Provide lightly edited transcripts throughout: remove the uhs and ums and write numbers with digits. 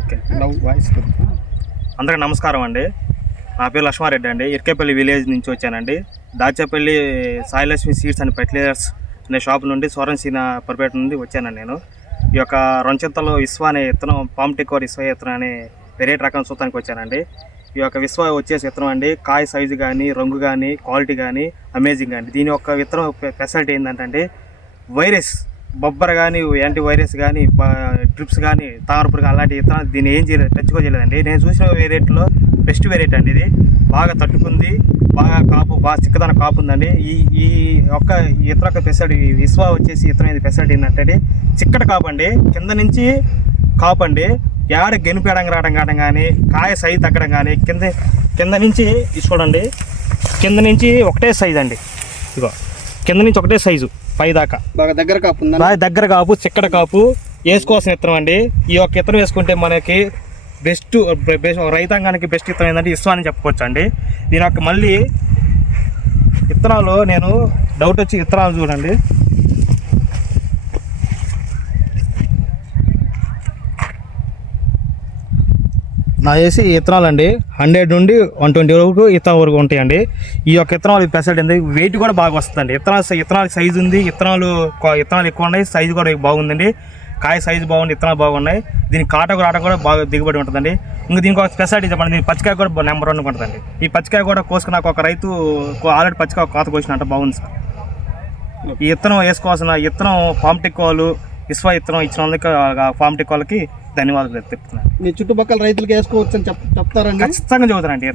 Okay voice. అందరికీ నమస్కారం అండి. నా పేరు లక్ష్మారెడ్డి అండి. ఇర్కేపల్లి విలేజ్ నుంచి వచ్చానండి. Dachepalli Sailakshmi seeds and fertilisers అనే షాప్ నుండి సోరన్సీన పొరపేట నుండి వచ్చానండి నేను. ఈ యొక్క రొంచెంతలో విశ్వ అనే విత్తనం పాంప్టికోర్ విశ్వ విత్తనం అనే వెరైటీ రకం చూడటానికి వచ్చానండి. ఈ యొక్క విశ్వ వచ్చేసి విత్తనం అండి, కాయ సైజు కానీ, రంగు కానీ, క్వాలిటీ కానీ అమేజింగ్ అండి. దీని యొక్క విత్తనం స్పెషాలిటీ ఏంటంటే వైరస్ బొబ్బర కానీ, యాంటీ వైరస్ కానీ, ట్రిప్స్ కానీ, తామరపురుగు అలాంటి విత్తనాలు దీన్ని ఏం చేయలేదు, టచ్ కూడా చేయలేదండి. నేను చూసిన వెరైటీలో బెస్ట్ వెరైటీ అండి. ఇది బాగా తట్టుకుంది, బాగా కాపు, బాగా చిక్కదన కాపు ఉందండి. ఈ యొక్క ఇతర యొక్క స్పెషాలిటీ విశ్వ వచ్చేసి ఇతర స్పెషాలిటీ ఏంటంటే చిక్కటి కాపు అండి, కింద నుంచి కాపు అండి, ఏడ గెనుపేయడం రావడం కానీ, కాయ సైజు తగ్గడం కానీ, కింద నుంచి చూడండి, కింద నుంచి ఒకటే సైజు అండి. ఇగో కింద నుంచి ఒకటే సైజు పైదాకా బాగా దగ్గర కాపు, బాగా దగ్గర కాపు, చిక్కట కాపు వేసుకోవాల్సిన విత్తనం అండి. ఈ యొక్క విత్తనం వేసుకుంటే మనకి బెస్ట్ రైతాంగానికి బెస్ట్ విత్తనం ఏంటంటే విశ్వ అని చెప్పుకోవచ్చు అండి. దీని యొక్క మళ్ళీ విత్తనాలు నేను డౌట్ వచ్చి విత్తనాలు చూడండి. నా వేసి విత్తనాలు అండి 100 నుండి 120 వరకు విత్తనం వరకు ఉంటాయండి. ఈ యొక్క విత్తనాలు స్పెషాలిటీ ఏంటి, వెయిట్ కూడా బాగా వస్తుందండి. విత్తనాలు సైజు ఉంది, విత్తనాలు ఎక్కువ ఉన్నాయి, సైజు కూడా బాగుందండి, కాయ సైజు బాగుంది, విత్తనాలు బాగున్నాయి. దీని కాటకు రావడం కూడా బాగా దిగుబడి ఉంటుందండి. ఇంకా దీనికి ఒక స్పెషాలిటీ చెప్పండి, దీని పచ్చికాయ కూడా నెంబర్ 1 ఉంటుందండి. ఈ పచ్చికాయ కూడా కోసుకుని నాకు ఒక రైతు ఆల్రెడీ పచ్చికాయ కోత కోసినట్టు బాగుంది సార్. ఈ విత్తనం వేసుకోవాల్సిన విత్తనం పాంప్టికోలు విశ్వ విత్తనం ఇచ్చినందుకు పాంప్టికోలకి ధన్యవాదాలు చెప్తున్నాను. మీ చుట్టుపక్కల రైతులకి వేసుకోవచ్చు అని చెప్తారండి? ఖచ్చితంగా చెబుతానండి.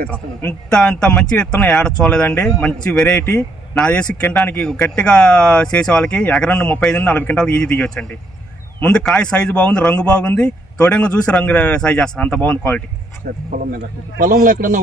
ఇంత మంచి విత్తనం ఏడ చూడలేదండి. మంచి వెరైటీ. నా చేసి కింటానికి గట్టిగా చేసే వాళ్ళకి ఎకరం 35 నుండి 40 క్వింటాలు ఈజీ దిగొచ్చండి. ముందు కాయ సైజు బాగుంది, రంగు బాగుంది, తోడంగా చూసి రంగు సైజ్ చేస్తాను, అంత బాగుంది క్వాలిటీ. పొలంలో ఎక్కడన్నా